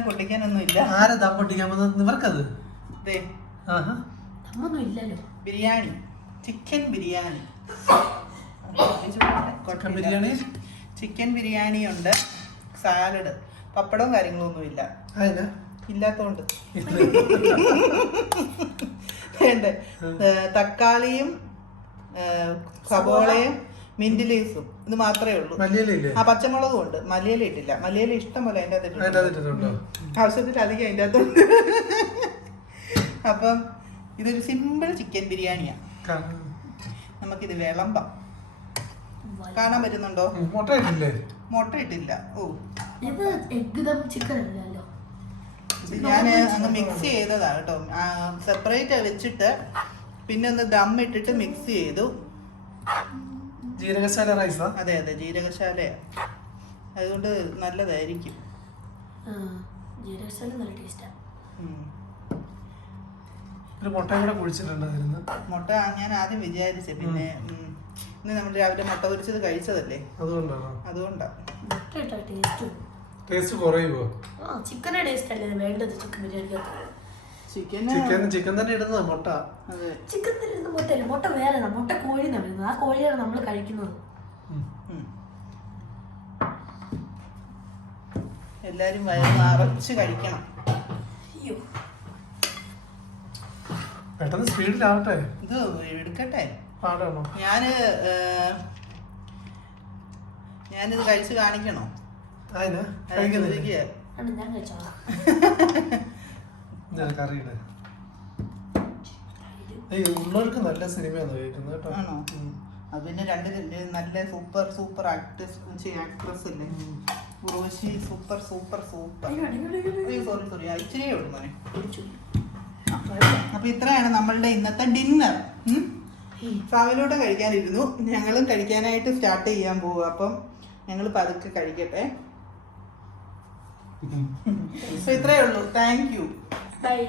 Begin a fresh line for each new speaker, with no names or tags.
അങ്ങനെ പൊട്ടിക്കാനൊന്നും ഇല്ല.
ആരാ ദം പൊട്ടിക്കാൻ
ദേ
ആഹാ.
നമ്മൊന്നും ഇല്ലല്ലോ.
ബിരിയാണി. ചിക്കൻ ബിരിയാണി.
ബിരിയാണി?
ചിക്കൻ ബിരിയാണി ഉണ്ട് സാലഡ്. പപ്പടവും കാര്യങ്ങളൊന്നും ഇല്ല. ഇല്ലാത്തോണ്ട്. വേണ്ടേ? തക്കാളിയും സബോളയും മിന്റ് ലീവ്സും ഇത് മാത്രമേ ഉള്ളൂ. ആ പച്ചമുളകും ഉണ്ട്. മലയില ഇട്ടില്ല. മലയില ഇഷ്ടം പോലെ അതിന്റെ
അതിന്റെ
അകത്ത്
അതിട്ടുണ്ടോ
ആവശ്യത്തിൽ അധികം അതിന്റെ അകത്തുണ്ട് അപ്പം ഇതൊരു സിമ്പിൾ ചിക്കൻ ബിരിയാണിയാണ് നമുക്കിത് വിളമ്പാം. കാണാൻ പറ്റുന്നുണ്ടോ?
മുട്ട ഇട്ടില്ലേ?
മുട്ട ഇട്ടില്ല. ഓ.
ഇത് എഗ് ദം ചിക്കൻ അല്ലല്ലോ
ഞാൻ അങ്ങ് മിക്സ് ചെയ്തതാണ് കേട്ടോ. സെപ്പറേറ്റ് വെച്ചിട്ട് പിന്നെ ഒന്ന് ദം ഇട്ടിട്ട് മിക്സ് ചെയ്തു.
ജീരകശാല റൈസാ
അതെ അതെ ജീരകശാലയാ. അതുകൊണ്ട് നല്ലതായിരിക്കും.
ജീരകശാല നല്ല ടേസ്റ്റാണ്
ഉം.
ഒരു മുട്ടയും കൂടെ കുഴിച്ചിട്ടുണ്ടായിരുന്നു.
മുട്ട ഞാൻ ആദ്യം വിചാരിച്ചേ പിന്നെ ഇന്ന് നമ്മൾ രാവിലെ മുട്ട പൊരിച്ചത് കഴിച്ചതല്ലേ?
അതുകൊണ്ടാണോ?
അതുകൊണ്ടാണ് ടേസ്റ്റ്
ടേസ്റ്റ് കുറയുമോ
ആ ചിക്കന്റെ ടേസ്റ്റ് അല്ലേ? വേണ്ടത് ചിക്കൻ ബിരിയാണിക്കകത്ത്
ചിക്കന്
ചിക്കൻ ചിക്കൻ തന്നെ ഇടുന്നത് മുട്ട.
അതെ.
ചിക്കൻ മുട്ട വേറെ മുട്ട കോഴി കോഴിയാണ് നമ്മൾ കഴിക്കുന്നത്.
എല്ലാരും വയറ് നിറച്ച് കഴിക്കണം.
അയ്യോ.
പെട്ടെന്ന് സ്പീഡിലാവട്ടെ.
ഇത് എടുക്കട്ടെ.
പാടാണോ?
ഞാൻ ഞാനിത് കഴിച്ച് കാണിക്കണോ?
ഉള്ളവർക്ക് നല്ല സിനിമയാണ് കേട്ടോ.
ആണോ? പിന്നെ രണ്ട് നല്ല സൂപ്പർ സൂപ്പർ ആക്ട്രസ് ആക്ട്രസ് അല്ലേ Urvashi super super super. Sorry sorry അയച്ചേ ഉള്ളു മോനെ. അപ്പൊ ഇത്രയാണ് നമ്മളുടെ ഇന്നത്തെ ഡിന്നർ ഫാമിലിയോടെ കഴിക്കാനിരുന്നു. ഞങ്ങളും കഴിക്കാനായിട്ട് സ്റ്റാർട്ട് ചെയ്യാൻ പോവുക. അപ്പം ഞങ്ങൾ പതുക്കെ കഴിക്കട്ടെ. ഇത്രയേ ഉള്ളൂ. Thank you
Bye.